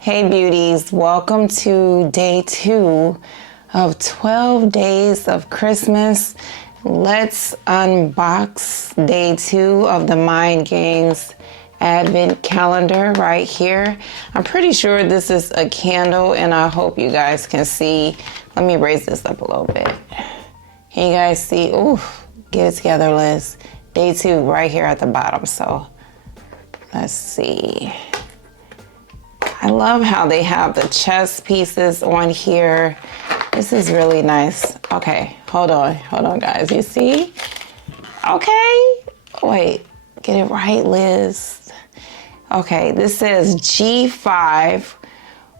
Hey beauties, welcome to day 2 of 12 days of Christmas. Let's unbox day 2 of the Mind Games Advent calendar right here. I'm pretty sure this is a candle and I hope you guys can see. Let me raise this up a little bit. Can you guys see? Ooh, get it together, Liz. Day 2 right here at the bottom. So let's see. I love how they have the chest pieces on here. This is really nice. Okay, hold on guys, you see? Okay, wait, get it right, Liz. Okay, this says G5,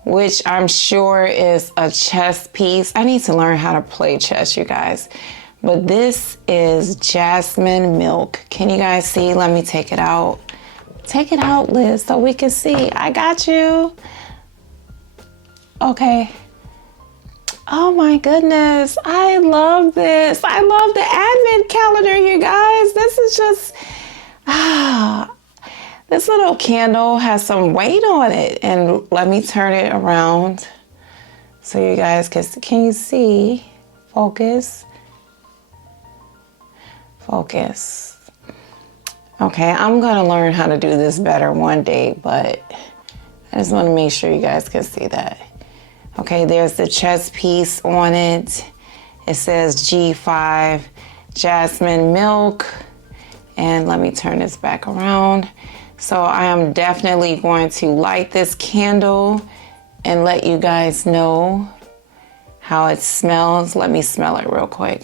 which I'm sure is a chest piece. I need to learn how to play chess, you guys. But this is jasmine milk. Can you guys see? Let me take it out. Take it out, Liz, so we can see. I got you. Okay. Oh my goodness. I love this. I love the Advent calendar, you guys. This is just, this little candle has some weight on it. And let me turn it around so you guys can you see? Focus. Focus. Okay, I'm gonna learn how to do this better one day, but I just wanna make sure you guys can see that. Okay, there's the chest piece on it. It says G5 jasmine milk. And let me turn this back around. So I am definitely going to light this candle and let you guys know how it smells. Let me smell it real quick.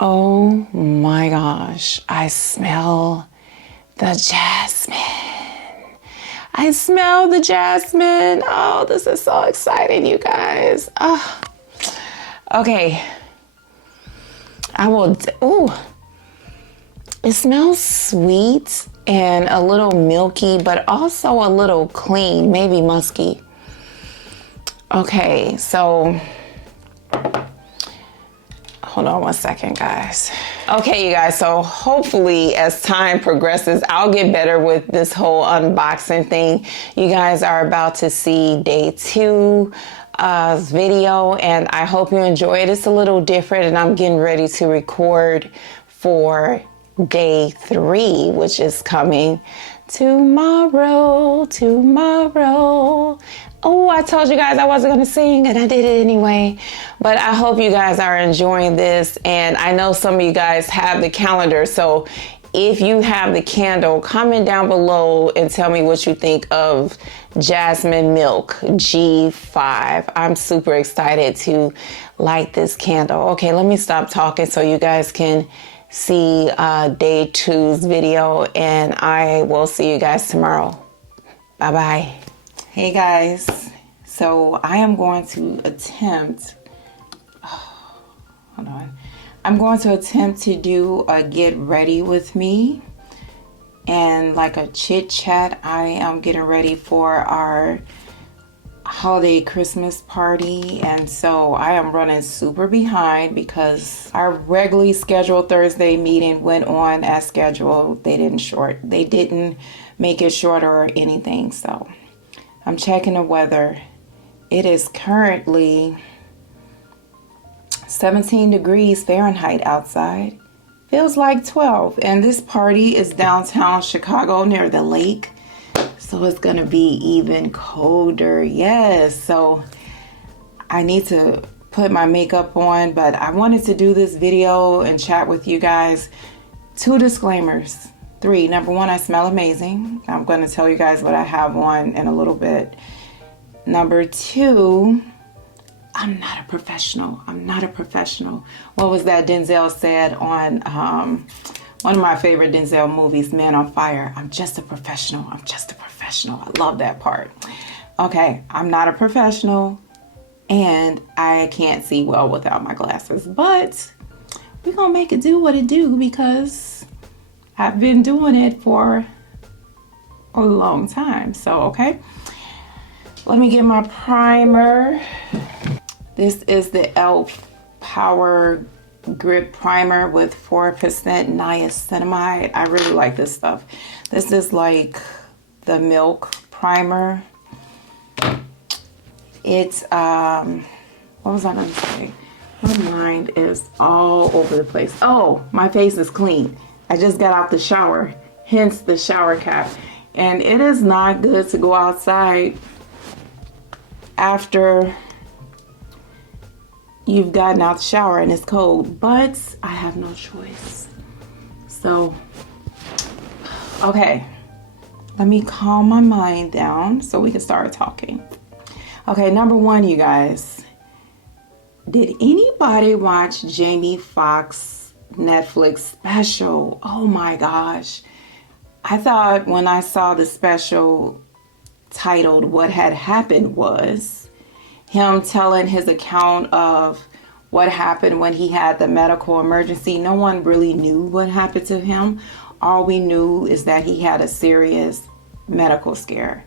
Oh my gosh, I smell the jasmine. I smell the jasmine. Oh, this is so exciting, you guys. Oh. Okay. Ooh. It smells sweet and a little milky, but also a little clean, maybe musky. Okay, so hold on one second, guys. Okay, you guys, so hopefully as time progresses, I'll get better with this whole unboxing thing. You guys are about to see day 2 video, and I hope you enjoy it. It's a little different, and I'm getting ready to record for day 3, which is coming tomorrow. Oh, I told you guys I wasn't gonna sing and I did it anyway. But I hope you guys are enjoying this. And I know some of you guys have the calendar. So if you have the candle, comment down below and tell me what you think of jasmine milk G5. I'm super excited to light this candle. Okay, let me stop talking so you guys can see day 2's video, and I will see you guys tomorrow. Bye-bye. Hey guys, so I am going to attempt, I'm going to attempt to do a get ready with me and like a chit chat. I am getting ready for our holiday Christmas party, and so I am running super behind because our regularly scheduled Thursday meeting went on as scheduled. They didn't make it shorter or anything, so I'm checking the weather. It is currently 17 degrees Fahrenheit outside. Feels like 12. And this party is downtown Chicago near the lake. So it's gonna be even colder. Yes, so I need to put my makeup on, but I wanted to do this video and chat with you guys. 2 disclaimers. 3, number 1, I smell amazing. I'm going to tell you guys what I have on in a little bit. Number 2, I'm not a professional. I'm not a professional. What was that Denzel said on one of my favorite Denzel movies, Man on Fire? I'm just a professional. I'm just a professional. I love that part. Okay, I'm not a professional and I can't see well without my glasses, but we're going to make it do what it do because I've been doing it for a long time. So, okay. Let me get my primer. This is the e.l.f. Power Grip Primer with 4% niacinamide. I really like this stuff. This is like the milk primer. It's, what was I going to say? My mind is all over the place. Oh, my face is clean. I just got out the shower, hence the shower cap. And it is not good to go outside after you've gotten out the shower and it's cold, but I have no choice. So, okay, let me calm my mind down so we can start talking. Okay, number one, you guys, did anybody watch Jamie Foxx Netflix special? Oh my gosh. I thought when I saw the special titled What Had Happened was him telling his account of what happened when he had the medical emergency. No one really knew what happened to him. All we knew is that he had a serious medical scare.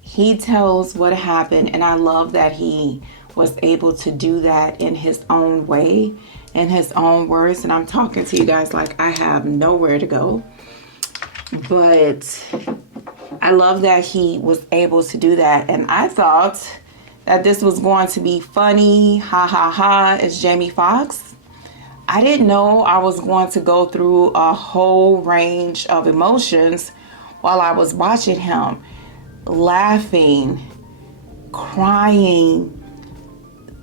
He tells what happened, and I love that he was able to do that in his own way, in his own words. And I'm talking to you guys like I have nowhere to go. But I love that he was able to do that. And I thought that this was going to be funny, ha ha ha, as Jamie Foxx. I didn't know I was going to go through a whole range of emotions while I was watching him. Laughing, crying,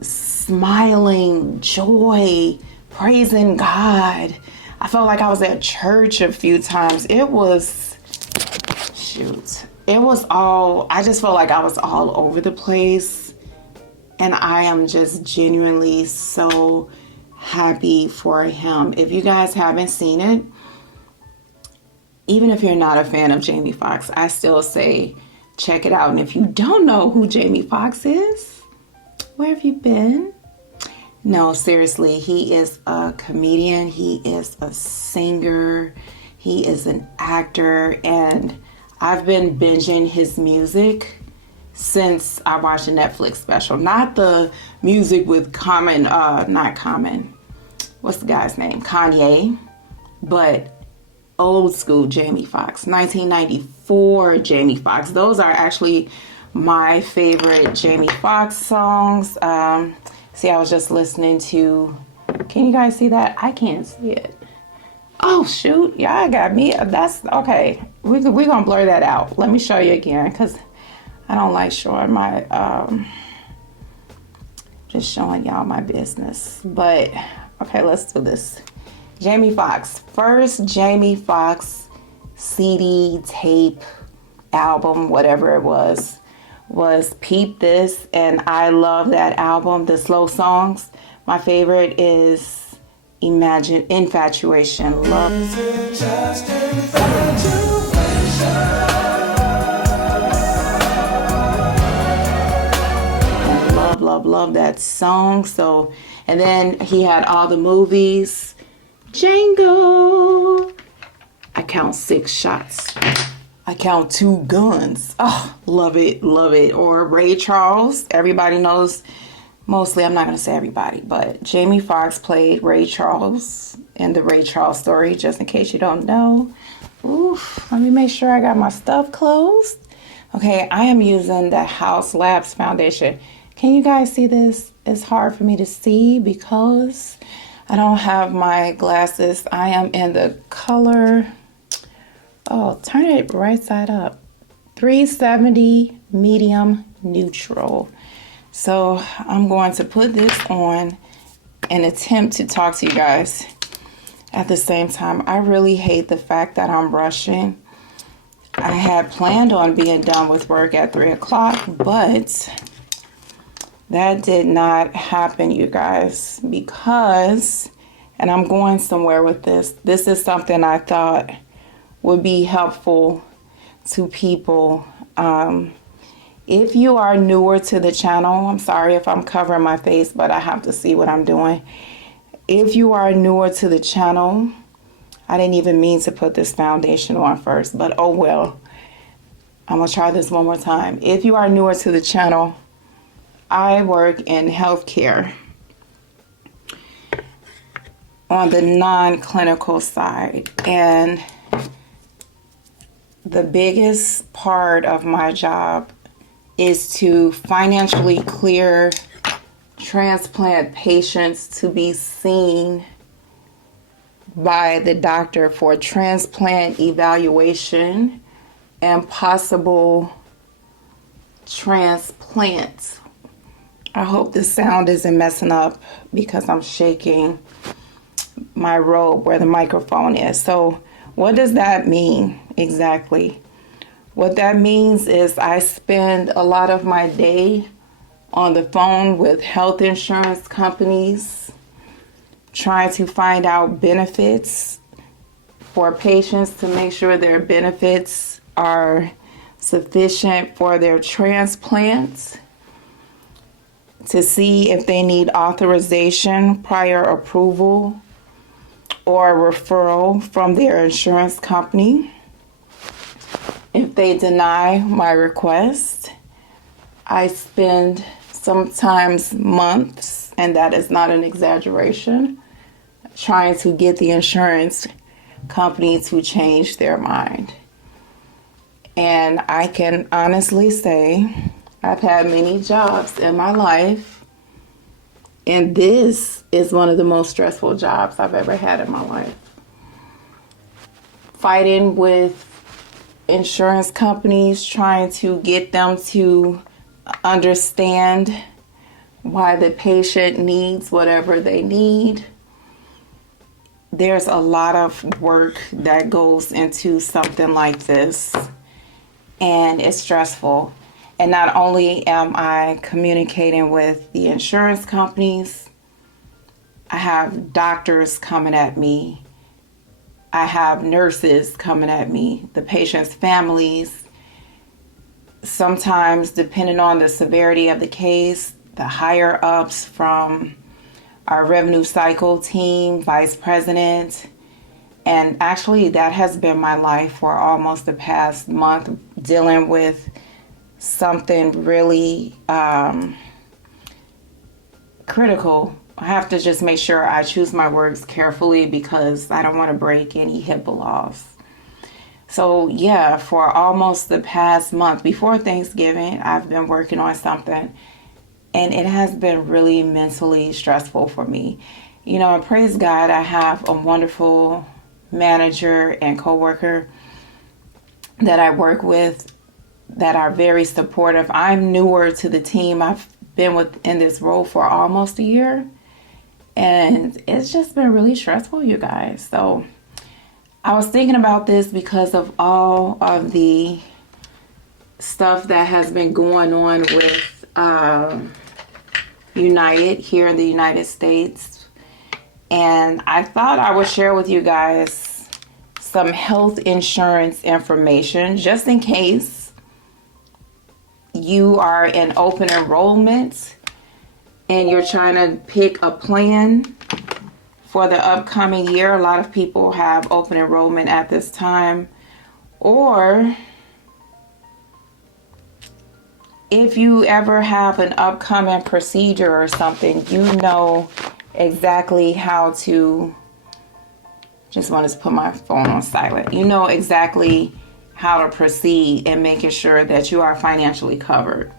smiling, joy, praising God. I felt like I was at church a few times. It was, it was all, I just felt like I was all over the place. And I am just genuinely so happy for him. If you guys haven't seen it, even if you're not a fan of Jamie Foxx, I still say check it out. And if you don't know who Jamie Foxx is, where have you been? No, seriously, he is a comedian. He is a singer. He is an actor. And I've been binging his music since I watched the Netflix special. Not the music with not Common. What's the guy's name? Kanye. But old school Jamie Foxx, 1994 Jamie Foxx. Those are actually my favorite Jamie Foxx songs. See, I was just listening to, can you guys see that? I can't see it. Oh shoot, y'all got me. That's okay. We're gonna blur that out. Let me show you again, because I don't like showing my, just showing y'all my business. But okay, let's do this. Jamie Foxx, first Jamie Foxx CD, tape, album, whatever it was Peep This, and I love that album, the slow songs. My favorite is Imagine, Infatuation, Love. Is it just love that song. So, and then he had all the movies. Django. I count 6 shots. I count 2 guns. Oh, love it, love it. Or Ray Charles. Everybody knows, mostly, I'm not going to say everybody, but Jamie Foxx played Ray Charles in the Ray Charles story, just in case you don't know. Oof, let me make sure I got my stuff closed. Okay, I am using the Haus Labs foundation. Can you guys see this? It's hard for me to see because I don't have my glasses. I am in the color, oh, turn it right side up. 370 medium neutral. So I'm going to put this on and attempt to talk to you guys at the same time. I really hate the fact that I'm rushing. I had planned on being done with work at 3 o'clock, but that did not happen, you guys, because, and I'm going somewhere with this. This is something I thought would be helpful to people. If you are newer to the channel, I'm sorry if I'm covering my face, but I have to see what I'm doing. If you are newer to the channel, I didn't even mean to put this foundation on first, but oh well. I'm gonna try this one more time. If you are newer to the channel, I work in healthcare on the non-clinical side, and the biggest part of my job is to financially clear transplant patients to be seen by the doctor for transplant evaluation and possible transplants. I hope the sound isn't messing up because I'm shaking my robe where the microphone is. So what does that mean exactly? What that means is I spend a lot of my day on the phone with health insurance companies trying to find out benefits for patients to make sure their benefits are sufficient for their transplants, to see if they need authorization, prior approval, or referral from their insurance company. If they deny my request, I spend sometimes months, and that is not an exaggeration, trying to get the insurance company to change their mind. And I can honestly say I've had many jobs in my life, and this is one of the most stressful jobs I've ever had in my life. Fighting with insurance companies, trying to get them to understand why the patient needs whatever they need. There's a lot of work that goes into something like this, and it's stressful. And not only am I communicating with the insurance companies, I have doctors coming at me. I have nurses coming at me, the patient's families. Sometimes, depending on the severity of the case, the higher ups from our revenue cycle team, vice president. And actually, that has been my life for almost the past month, dealing with something really critical. I have to just make sure I choose my words carefully because I don't want to break any HIPAA laws. So yeah, for almost the past month before Thanksgiving, I've been working on something, and it has been really mentally stressful for me. You know, and praise God, I have a wonderful manager and coworker that I work with that are very supportive. I'm newer to the team. I've been in this role for almost a year, and it's just been really stressful, you guys. So I was thinking about this because of all of the stuff that has been going on with United here in the United States. And I thought I would share with you guys some health insurance information just in case you are in open enrollment and you're trying to pick a plan for the upcoming year. A lot of people have open enrollment at this time. Or if you ever have an upcoming procedure or something, you know exactly how to, just wanted to put my phone on silent. You know exactly how to proceed in making sure that you are financially covered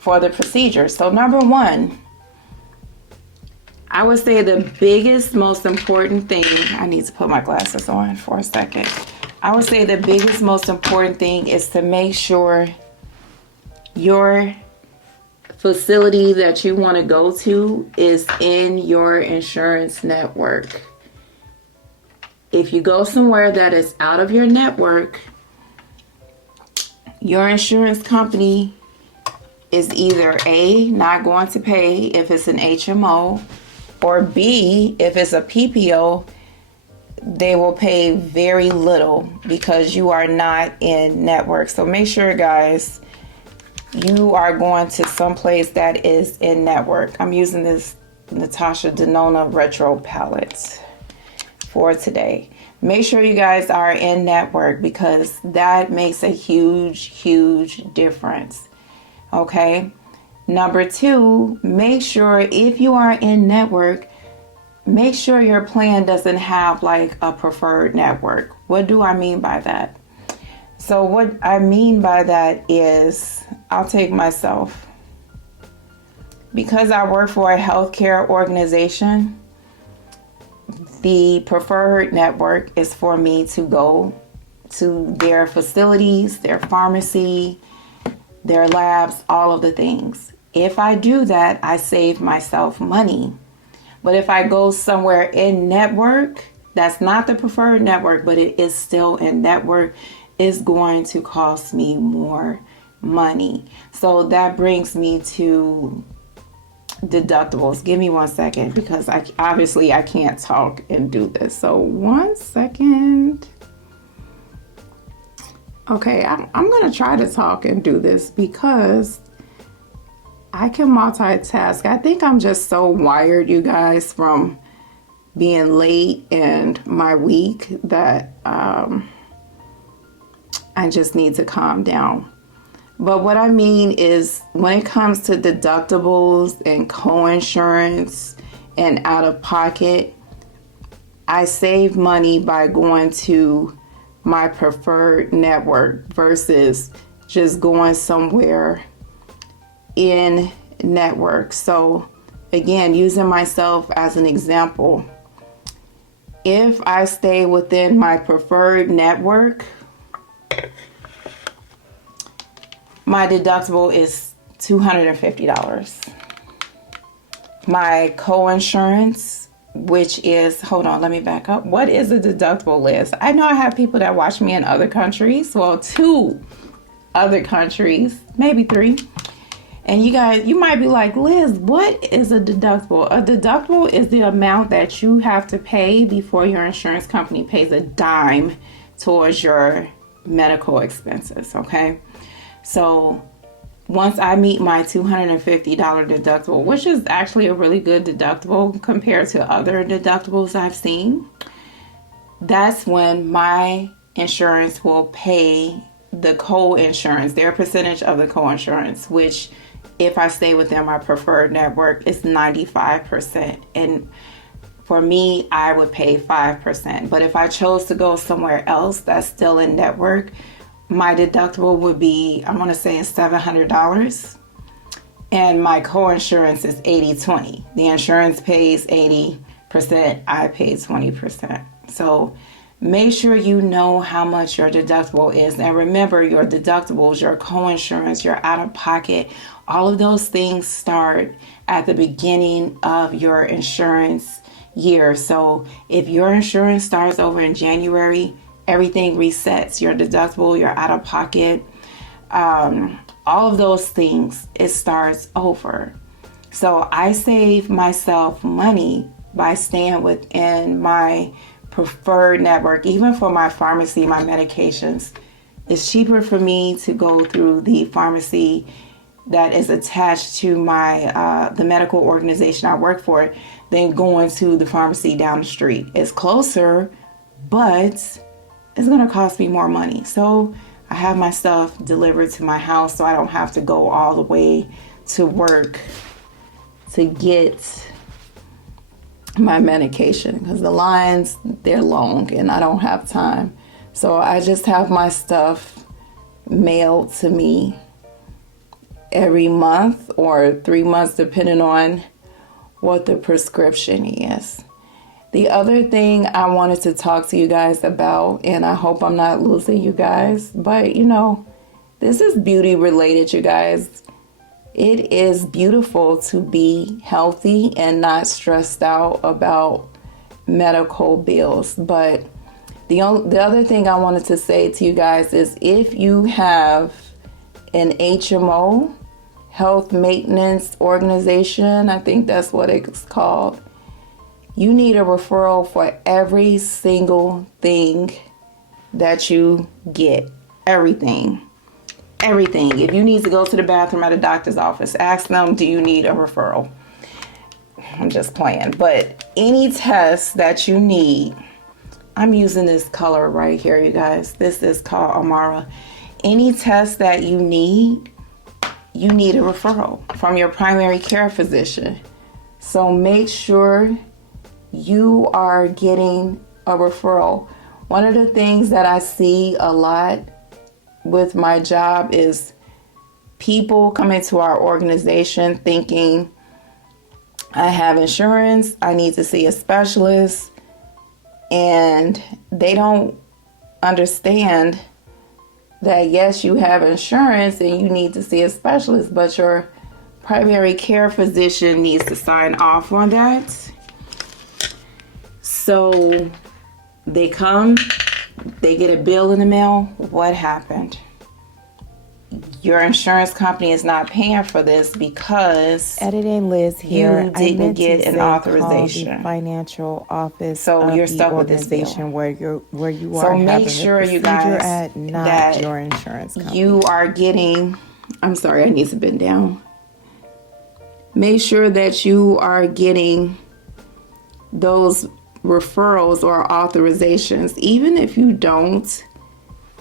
for the procedure. So number one, I would say the biggest, most important thing, I need to put my glasses on for a second. I would say the biggest, most important thing is to make sure your facility that you want to go to is in your insurance network. If you go somewhere that is out of your network, your insurance company is either A, not going to pay if it's an HMO, or B, if it's a PPO, they will pay very little because you are not in network. So make sure, guys, you are going to someplace that is in network. I'm using this Natasha Denona Retro palette for today. Make sure you guys are in network because that makes a huge, huge difference. Okay? Number two, make sure if you are in network, make sure your plan doesn't have like a preferred network. What do I mean by that? So what I mean by that is, I'll take myself. Because I work for a healthcare organization, the preferred network is for me to go to their facilities, their pharmacy, their labs, all of the things. If I do that, I save myself money. But if I go somewhere in network, that's not the preferred network, but it is still in network, it's going to cost me more money. So that brings me to deductibles. Give me 1 second, because I can't talk and do this. So 1 second. Okay, I'm gonna try to talk and do this because I can multitask. I think I'm just so wired, you guys, from being late in my week that I just need to calm down. But what I mean is, when it comes to deductibles and co-insurance and out of pocket, I save money by going to my preferred network versus just going somewhere in network. So again, using myself as an example, if I stay within my preferred network, my deductible is $250. My co-insurance, which is, hold on, let me back up. What is a deductible, Liz? I know I have people that watch me in other countries. Well, 2 other countries, maybe 3. And you guys, you might be like, Liz, what is a deductible? A deductible is the amount that you have to pay before your insurance company pays a dime towards your medical expenses, okay? So once I meet my $250 deductible, which is actually a really good deductible compared to other deductibles I've seen, that's when my insurance will pay the co-insurance, their percentage of the co-insurance, which if I stay within my preferred network is 95%. And for me, I would pay 5%. But if I chose to go somewhere else that's still in network, my deductible would be, I want to say it's $700. And my co-insurance is 80-20. The insurance pays 80%, I pay 20%. So make sure you know how much your deductible is. And remember, your deductibles, your co-insurance, your out-of-pocket, all of those things start at the beginning of your insurance year. So if your insurance starts over in January, everything resets. Your deductible, your out-of-pocket, all of those things, it starts over. So I save myself money by staying within my preferred network. Even for my pharmacy, my medications, it's cheaper for me to go through the pharmacy that is attached to my the medical organization I work for than going to the pharmacy down the street. It's closer, but it's gonna cost me more money. So I have my stuff delivered to my house, so I don't have to go all the way to work to get my medication, because the lines, they're long and I don't have time. So I just have my stuff mailed to me every month or 3 months, depending on what the prescription is. The other thing I wanted to talk to you guys about, and I hope I'm not losing you guys, but you know, this is beauty related, you guys. It is beautiful to be healthy and not stressed out about medical bills. But the other thing I wanted to say to you guys is, if you have an HMO, health maintenance organization, I think that's what it's called, you need a referral for every single thing that you get. Everything. If you need to go to the bathroom at a doctor's office, ask them, do you need a referral? I'm just playing. But any test that you need, I'm using this color right here, you guys. This is called Amara. Any test that you need a referral from your primary care physician. So make sure you are getting a referral. One of the things that I see a lot with my job is people come into our organization thinking, I have insurance, I need to see a specialist, and they don't understand that yes, you have insurance and you need to see a specialist, but your primary care physician needs to sign off on that. So they come, they get a bill in the mail. What happened? Your insurance company is not paying for this because Editing Liz here. you didn't get an authorization. Call the financial office So of you're the stuck with this organization where you So are make having sure, the you procedure guys, at, not that your insurance company. you are getting, I'm sorry, I need to bend down. Make sure that you are getting those referrals or authorizations, even if you don't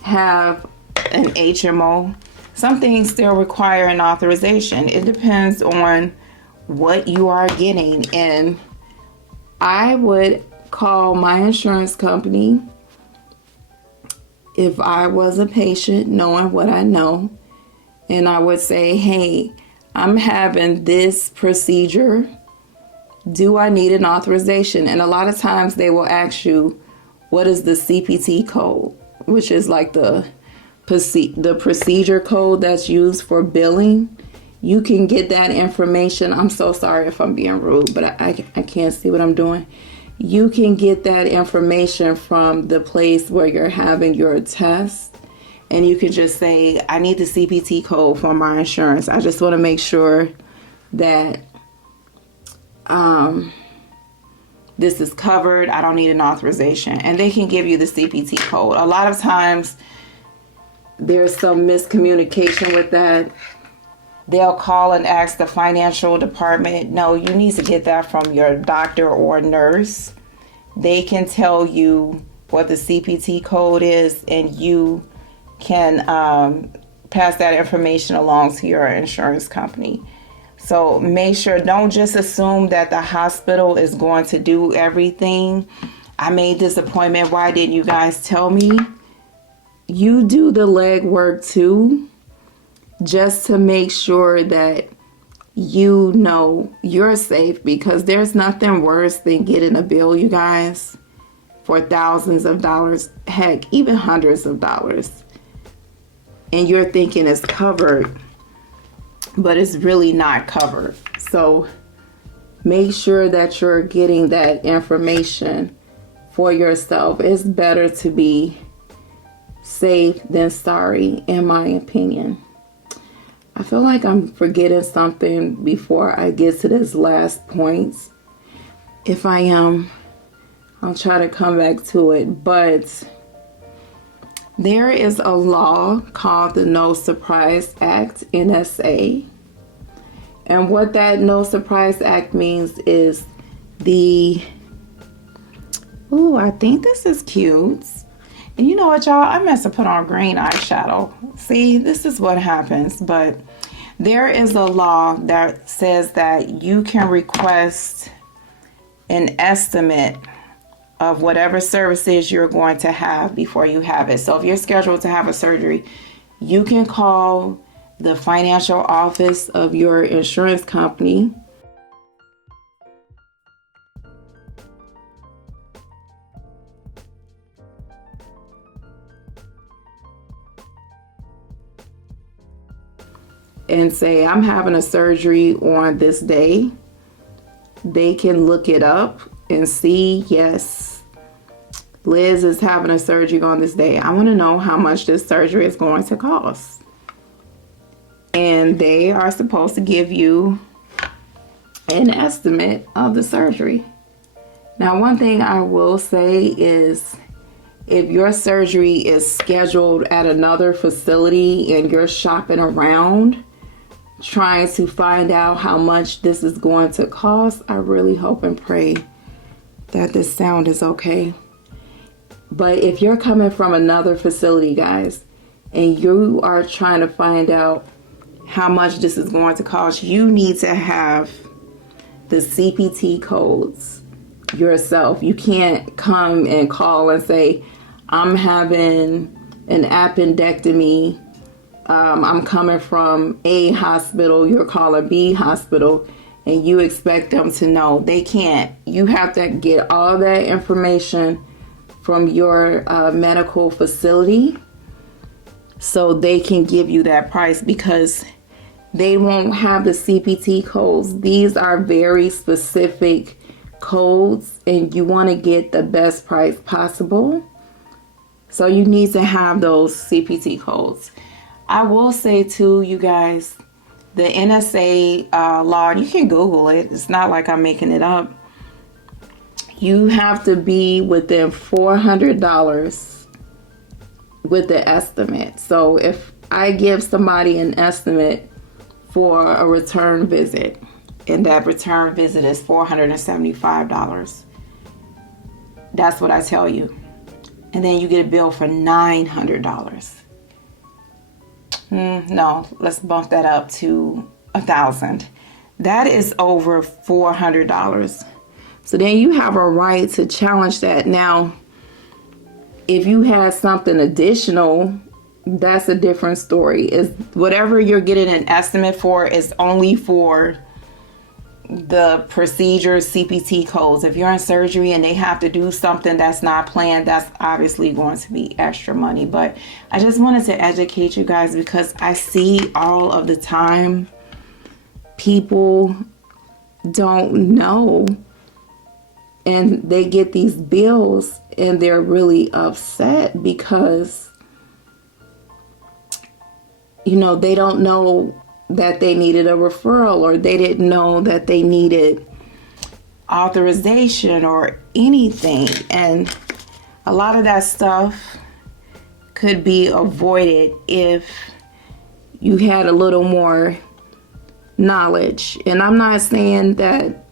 have an HMO. Some things still require an authorization. It depends on what you are getting. And I would call my insurance company if I was a patient, knowing what I know. And I would say, hey, I'm having this procedure. Do I need an authorization? And a lot of times they will ask you, what is the CPT code, which is like the procedure code that's used for billing. You can get that information. I'm so sorry if I'm being rude, but I can't see what I'm doing. You can get that information from the place where you're having your test, and you can just say, I need the CPT code for my insurance. I just want to make sure that this is covered. I don't need an authorization. And they can give you the CPT code. A lot of times there's some miscommunication with that. They'll call and ask the financial department. No, you need to get that from your doctor or nurse. They can tell you what the CPT code is, and you can pass that information along to your insurance company. So make sure, don't just assume that the hospital is going to do everything. I made this appointment. Why didn't you guys tell me? You do the legwork too, just to make sure that you know you're safe, because there's nothing worse than getting a bill, you guys, for thousands of dollars, heck, even hundreds of dollars. And you're thinking it's covered, but it's really not covered. So make sure that you're getting that information for yourself. It's better to be safe than sorry, in my opinion. I feel like I'm forgetting something before I get to this last point. If I am, I'll try to come back to it. But there is a law called the No Surprise Act, NSA. And what that No Surprise Act means is I think this is cute. And you know what, y'all? I must have put on green eyeshadow. See, this is what happens. But there is a law that says that you can request an estimate of whatever services you're going to have before you have it. So if you're scheduled to have a surgery, you can call the financial office of your insurance company and say, I'm having a surgery on this day. They can look it up and see, yes, Liz is having a surgery on this day. I want to know how much this surgery is going to cost. And they are supposed to give you an estimate of the surgery. Now, one thing I will say is, if your surgery is scheduled at another facility and you're shopping around trying to find out how much this is going to cost, I really hope and pray that this sound is okay. But if you're coming from another facility, guys, and you are trying to find out how much this is going to cost, you need to have the CPT codes yourself. You can't come and call and say, I'm having an appendectomy, I'm coming from A hospital, you're calling B hospital, and you expect them to know. They can't. You have to get all that information from your medical facility so they can give you that price, because they won't have the CPT codes. These are very specific codes, and you want to get the best price possible. So you need to have those CPT codes. I will say too, you guys, the NSA law, you can Google it. It's not like I'm making it up. You have to be within $400 with the estimate. So if I give somebody an estimate for a return visit, and that return visit is $475, that's what I tell you. And then you get a bill for $900. No, let's bump that up to $1,000. That is over $400. So then you have a right to challenge that. Now, if you had something additional, that's a different story. Is whatever you're getting an estimate for is only for the procedure CPT codes. If you're in surgery and they have to do something that's not planned, that's obviously going to be extra money. But I just wanted to educate you guys, because I see all of the time people don't know, and they get these bills and they're really upset because, you know, they don't know that they needed a referral, or they didn't know that they needed authorization or anything. And a lot of that stuff could be avoided if you had a little more knowledge. And I'm not saying that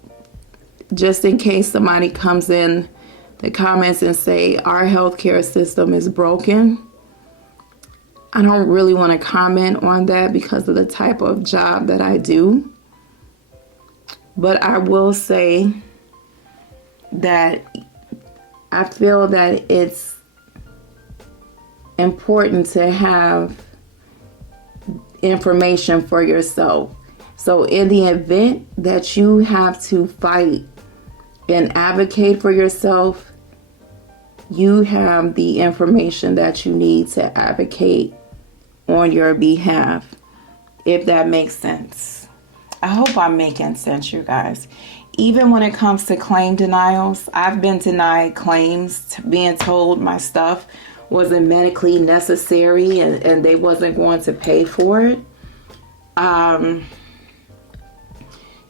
just in case somebody comes in the comments and say our healthcare system is broken. I don't really want to comment on that because of the type of job that I do. But I will say that I feel that it's important to have information for yourself. So in the event that you have to fight and advocate for yourself, you have the information that you need to advocate on your behalf, if that makes sense. I hope I'm making sense, you guys. Even when it comes to claim denials, I've been denied claims, being told my stuff wasn't medically necessary and they wasn't going to pay for it.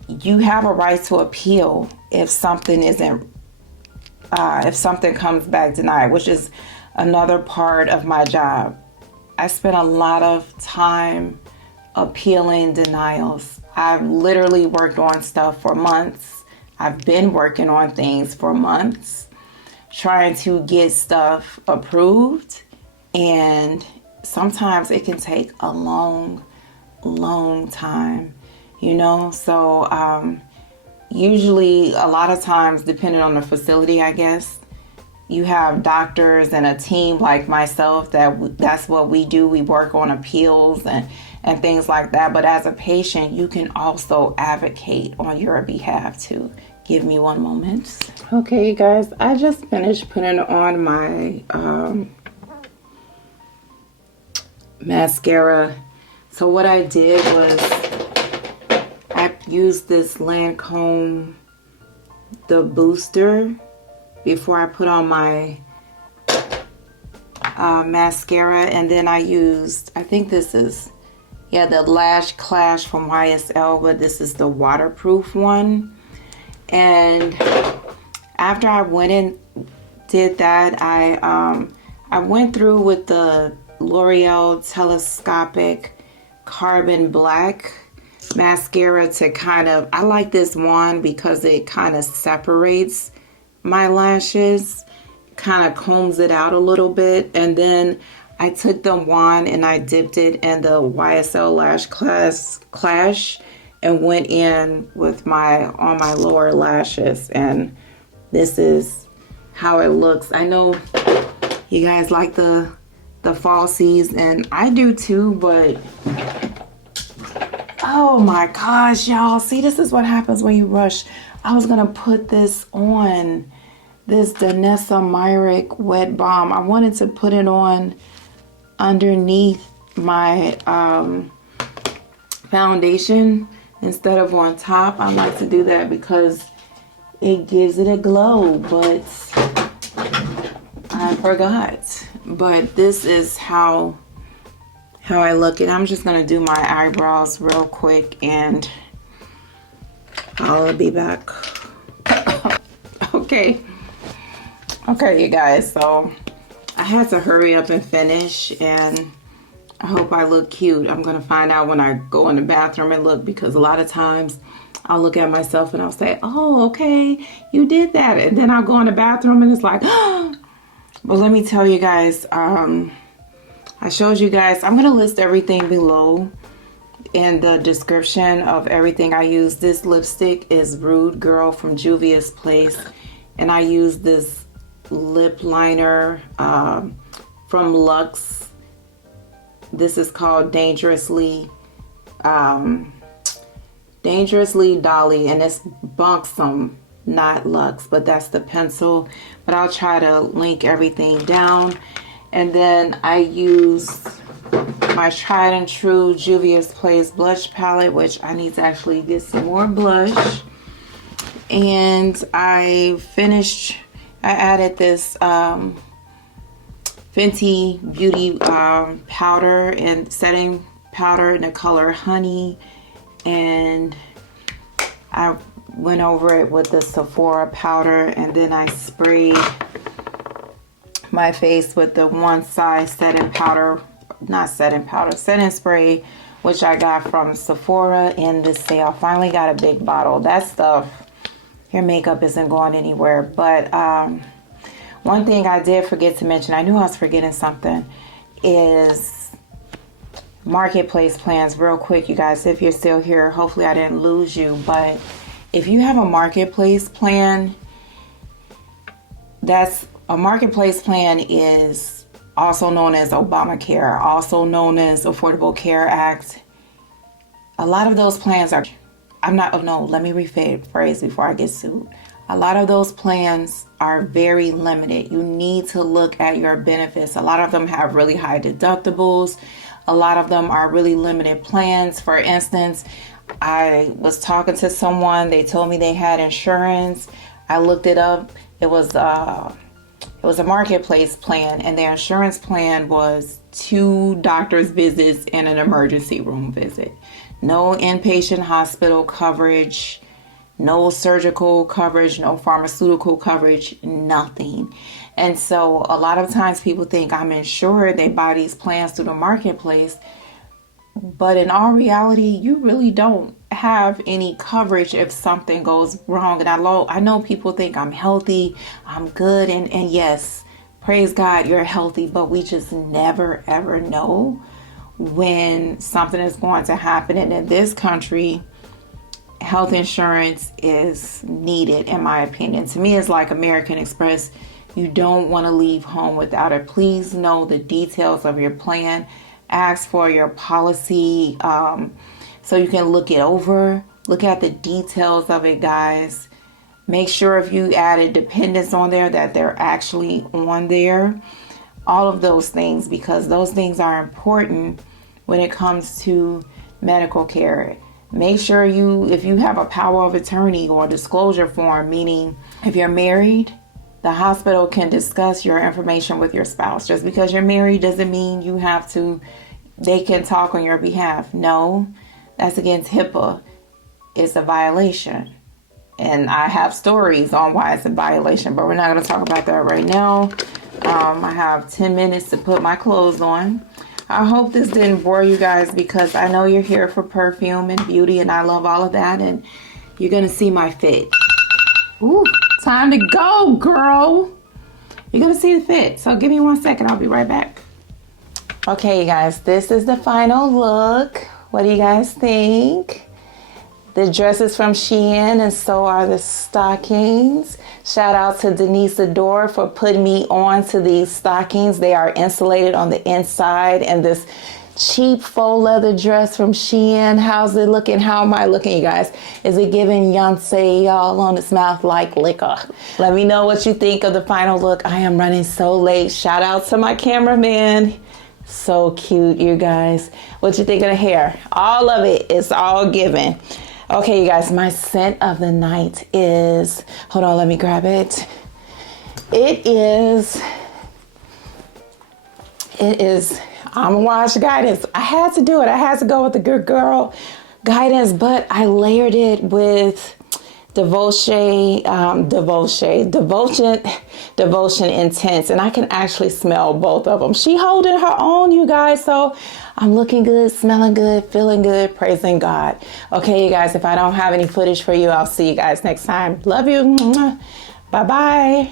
You have a right to appeal if something isn't, if something comes back denied, which is another part of my job. I spent a lot of time appealing denials. I've literally worked on stuff for months. I've been working on things for months, trying to get stuff approved. And sometimes it can take a long time, you know? So usually a lot of times, depending on the facility, I guess, you have doctors and a team like myself that's what we do. We work on appeals and things like that. But as a patient, you can also advocate on your behalf too. Give me one moment. Okay, you guys, I just finished putting on my mascara. So what I did was I used this Lancome, the booster, before I put on my mascara. And then I used, I think this is, the Lash Clash from YSL, but this is the waterproof one. And after I went and did that, I went through with the L'Oreal Telescopic Carbon Black mascara to kind of, I like this one because it kind of separates my lashes, kind of combs it out a little bit. And then I took the wand and I dipped it in the YSL Lash Clash and went in with on my lower lashes. And this is how it looks. I know you guys like the the falsies, and I do too, but oh my gosh, y'all. See, this is what happens when you rush. I was gonna put this on, this Niacinamide wet balm. I wanted to put it on underneath my foundation instead of on top. I like to do that because it gives it a glow, but I forgot. But this is how I look. And I'm just gonna do my eyebrows real quick and I'll be back. Okay, you guys, so I had to hurry up and finish, and I hope I look cute. I'm gonna find out when I go in the bathroom and look, because a lot of times I'll look at myself and I'll say, oh, okay, you did that, and then I'll go in the bathroom and it's like, oh. But let me tell you guys, I showed you guys, I'm gonna list everything below in the description of everything I use. This lipstick is Rude Girl from Juvia's Place, and I use this lip liner from Luxe. This is called Dangerously Dolly, and it's Buxom, not Luxe, but that's the pencil. But I'll try to link everything down. And then I use my tried and true Juvia's Place blush palette, which I need to actually get some more blush. And I added this Fenty Beauty powder and setting powder in the color Honey. And I went over it with the Sephora powder, and then I sprayed my face with the One Size setting spray, which I got from Sephora in the sale. Finally got a big bottle. That stuff, your makeup isn't going anywhere. But one thing I did forget to mention, I knew I was forgetting something, is marketplace plans. Real quick, you guys, if you're still here, hopefully I didn't lose you, but if you have a marketplace plan, a marketplace plan is also known as Obamacare, also known as Affordable Care Act. A lot of those plans are, let me rephrase before I get sued. A lot of those plans are very limited. You need to look at your benefits. A lot of them have really high deductibles. A lot of them are really limited plans. For instance, I was talking to someone, they told me they had insurance. I looked it up. It was a marketplace plan, and their insurance plan was 2 doctor's visits and an emergency room visit. No inpatient hospital coverage, no surgical coverage, no pharmaceutical coverage, nothing. And so a lot of times people think I'm insured. They buy these plans through the marketplace. But in all reality, you really don't have any coverage if something goes wrong. And I know people think I'm healthy, I'm good, and yes, praise God, you're healthy, but we just never ever know when something is going to happen. And in this country, health insurance is needed, in my opinion. To me, it's like American Express. You don't want to leave home without it. Please know the details of your plan. Ask for your policy so you can look it over. Look at the details of it, guys. Make sure if you added dependents on there that they're actually on there. All of those things, because those things are important when it comes to medical care. Make sure if you have a power of attorney or disclosure form, meaning if you're married, the hospital can discuss your information with your spouse. Just because you're married doesn't mean they can talk on your behalf. No, that's against HIPAA. It's a violation. And I have stories on why it's a violation, but we're not going to talk about that right now. I have 10 minutes to put my clothes on. I hope this didn't bore you guys, because I know you're here for perfume and beauty, and I love all of that, and you're going to see my fit. Ooh, time to go, girl. You're going to see the fit. So give me 1 second. I'll be right back. Okay, you guys, this is the final look. What do you guys think? The dress is from Shein, and so are the stockings. Shout out to Denise Adore for putting me on to these stockings. They are insulated on the inside, and this cheap faux leather dress from Shein. How's it looking? How am I looking, you guys? Is it giving Beyonce all on its mouth like liquor? Let me know what you think of the final look. I am running so late. Shout out to my cameraman. So cute, you guys. What you think of the hair? All of it. It's all given. Okay, you guys, my scent of the night is, hold on, let me grab it. It is Wash Guidance. I had to do it. I had to go with the Good Girl Guidance, but I layered it with Devotion Intense, and I can actually smell both of them. She holding her own, you guys, so I'm looking good, smelling good, feeling good, praising God. Okay, you guys, if I don't have any footage for you, I'll see you guys next time. Love you. Bye-bye.